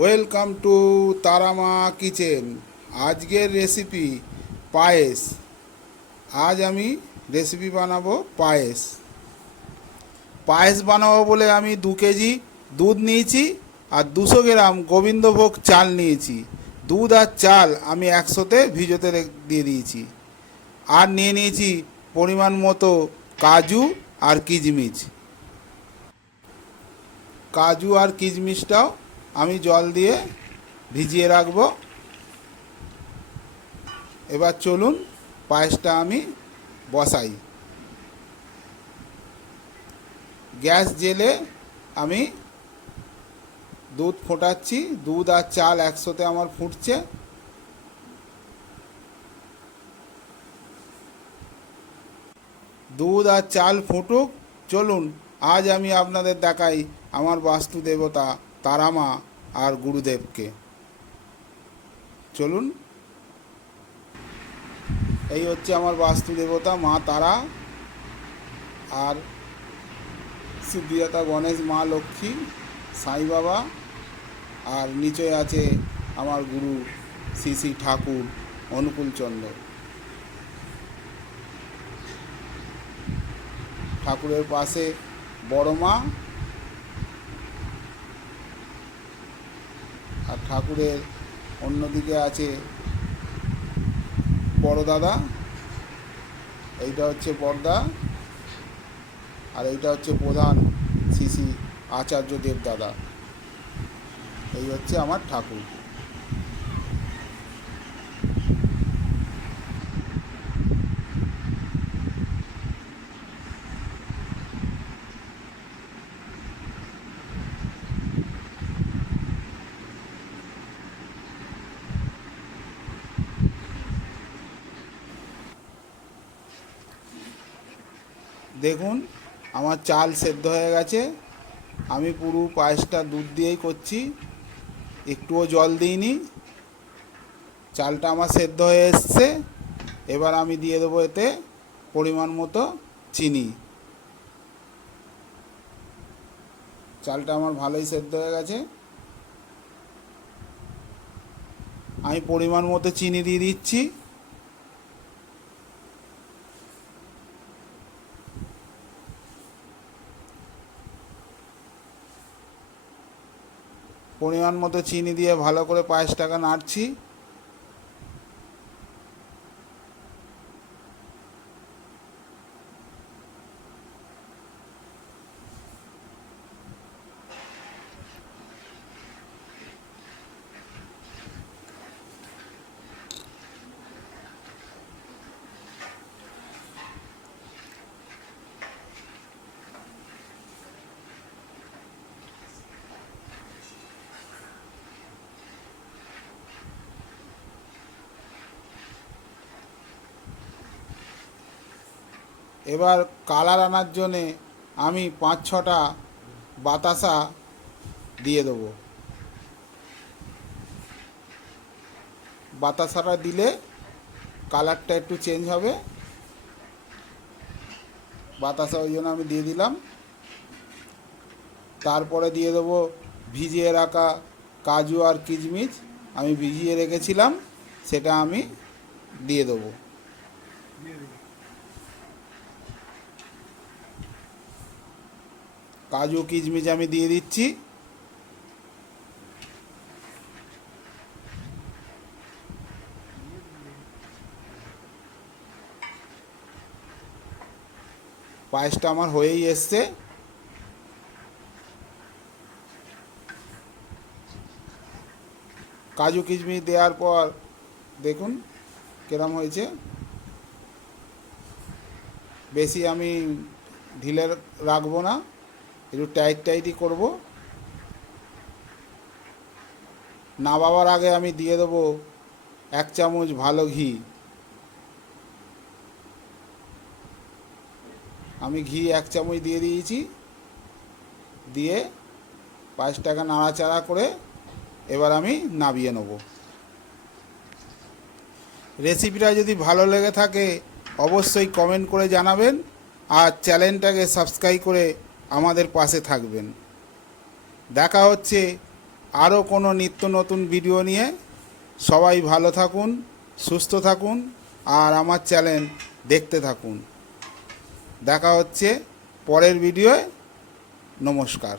Welcome to Tara Maa kitchen. আজকের recipe পায়েস। আজ আমি রেসিপি বানাবো পায়েস। পায়েস বানাবো বলে আমি 2 কেজি দুধ নিয়েছি আর 200 গ্রাম গোবিন্দভোগ চাল নিয়েছি। দুধ আর চাল আমি একসাথে ভিজোতে দিয়ে দিয়েছি। আর নিয়ে নিয়েছি পরিমাণ মতো কাজু আর কিশমিশ। কাজু আর কিশমিশটাও আমি জল দিয়ে ভিজিয়ে রাখবো। এবার চলুন পায়েসটা আমি বসাই। গ্যাস জেলে আমি দুধ ফোটাচ্ছি। দুধ আর চাল একসাথে আমার ফুটছে। দুধ আর চাল ফুটুক। চলুন আজ আমি আপনাদের দেখাই আমার বাস্তু দেবতা তারামা আর গুরুদেবকে। চলুন, এই হচ্ছে আমার বাস্তু দেবতা মা তারা আর সিদ্ধিদাতা গণেশ, মা লক্ষ্মী, সাই বাবা, আর নিচে আছে আমার গুরু শ্রী শ্রী ঠাকুর অনুকূলচন্দ্র। ঠাকুরের পাশে বড় মা আর ঠাকুরের অন্যদিকে আছে বড় দাদা। এইটা হচ্ছে বড়দা আর এইটা হচ্ছে প্রধান শ্রী শ্রী আচার্য দেব দাদা। এই হচ্ছে আমার ঠাকুর। দেখুন আমার চাল সেদ্ধ হয়ে গেছে। আমি পুরো পায়েসটা দুধ দিয়েই করছি, একটুও জল দিইনি। চালটা আমার সেদ্ধ হয়ে এসছে। এবার আমি দিয়ে দেবো এতে পরিমাণ মতো চিনি। চালটা আমার ভালোই সেদ্ধ হয়ে গেছে। আমি পরিমাণ মতো চিনি দিয়ে দিচ্ছি। পরিমাণ মতো চিনি দিয়ে ভালো করে পায়েসটাকে নাড়ছি। এবার কালার আনার জন্যে আমি 5-6টা বাতাসা দিয়ে দেবো। বাতাসাটা দিলে কালারটা একটু চেঞ্জ হবে। বাতাসা ওই জন্য আমি দিয়ে দিলাম। তারপরে দিয়ে দেবো ভিজিয়ে রাখা কাজু আর কিশমিশ। আমি ভিজিয়ে রেখেছিলাম, সেটা আমি দিয়ে দেবো। কাজু কিশমিশ আমি দিয়ে দিচ্ছি। পায়েসটা আমার হয়েই এসছে। কাজু কিশমিশ দেওয়ার পর দেখুন কিরম হয়েছে। বেশি আমি ঢিলে রাখবো না, একটু টাইট টাইটই করব। নামাবার আগে আমি দিয়ে দেবো 1 চামচ ভালো ঘি। আমি ঘি 1 চামচ দিয়ে দিয়েছি। দিয়ে পায়েসটাকে নাড়াচাড়া করে এবার আমি নামিয়ে নেব। রেসিপিটা যদি ভালো লেগে থাকে অবশ্যই কমেন্ট করে জানাবেন আর চ্যানেলটাকে সাবস্ক্রাইব করে আমাদের পাশে থাকবেন। দেখা হচ্ছে আরও কোনো নিত্য নতুন ভিডিও নিয়ে। সবাই ভালো থাকুন, সুস্থ থাকুন, আর আমার চ্যানেল দেখতে থাকুন। দেখা হচ্ছে পরের ভিডিওয়। নমস্কার।